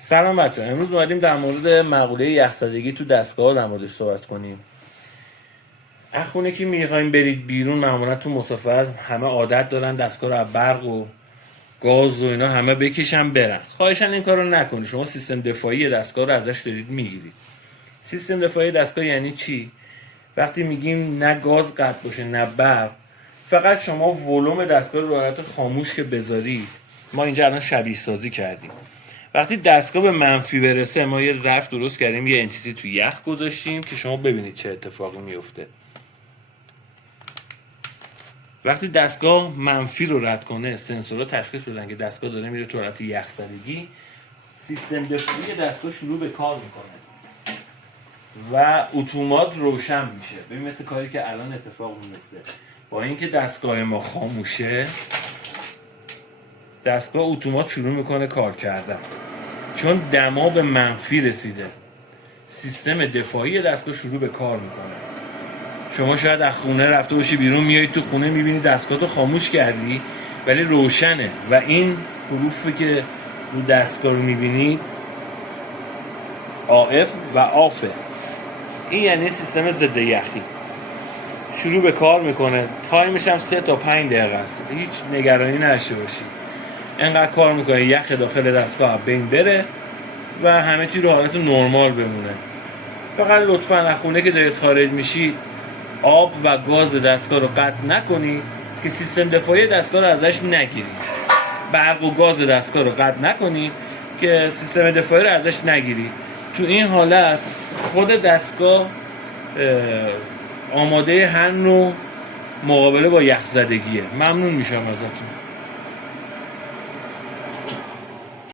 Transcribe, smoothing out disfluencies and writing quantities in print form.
سلام بچه، امروز اومدیم در مورد مقوله یخزدگی تو دستگاه در موردش صحبت کنیم. از خونه که میخوایم برید بیرون معمولا تو مسافرت همه عادت دارن دستگاه رو از برق و گاز و اینا همه بکشن برن. خواهشن این کارو نکنید. شما سیستم دفاعی دستگاه رو ازش دارید میگیرید. سیستم دفاعی دستگاه یعنی چی؟ وقتی میگیم نه گاز قطع باشه نه برق، فقط شما ولوم دستگاه رو حالت خاموش که بذارید. ما اینجا الان شبیه سازی کردیم. وقتی دستگاه به منفی برسه ما یه ظرف درست کردیم، یه انتیسی تو یخ گذاشتیم که شما ببینید چه اتفاقی میفته. وقتی دستگاه منفی رو رد کنه، سنسورها تشخیص بدن که دستگاه داره میره تو حالت یخزدگی، سیستم دفاعی دستگاه شروع به کار میکنه و اتومات روشن میشه. ببین مثل کاری که الان اتفاق میفته. با اینکه دستگاه ما خاموشه، دستگاه اتومات شروع میکنه کار کردن، چون دما به منفی رسیده. سیستم دفاعی دستگاه شروع به کار میکنه. شما شاید از خونه رفته باشی بیرون، میای تو خونه میبینی دستگاه تو خاموش کردی ولی روشنه و این حروفی که رو دستگاه رو میبینی آف و آفه. این یعنی سیستم ضد یخی شروع به کار میکنه. تایمش هم 3 تا 5 دقیقه است. هیچ نگرانی نداشته باشی. انقدر کار میکنه یخ داخل دستگاه بین بره و همه چی رو حالت نرمال بمونه. فقط لطفاً از خونه که دارید خارج میشید آب و گاز دستگاه رو قطع نکنید که سیستم دفاعی دستگاه رو ازش نگیرید. برق و گاز دستگاه رو قطع نکنید که سیستم دفاعی رو ازش نگیرید. تو این حالت خود دستگاه آماده هر نوع مقابله با یخزدگیه. ممنون میشم ازتون.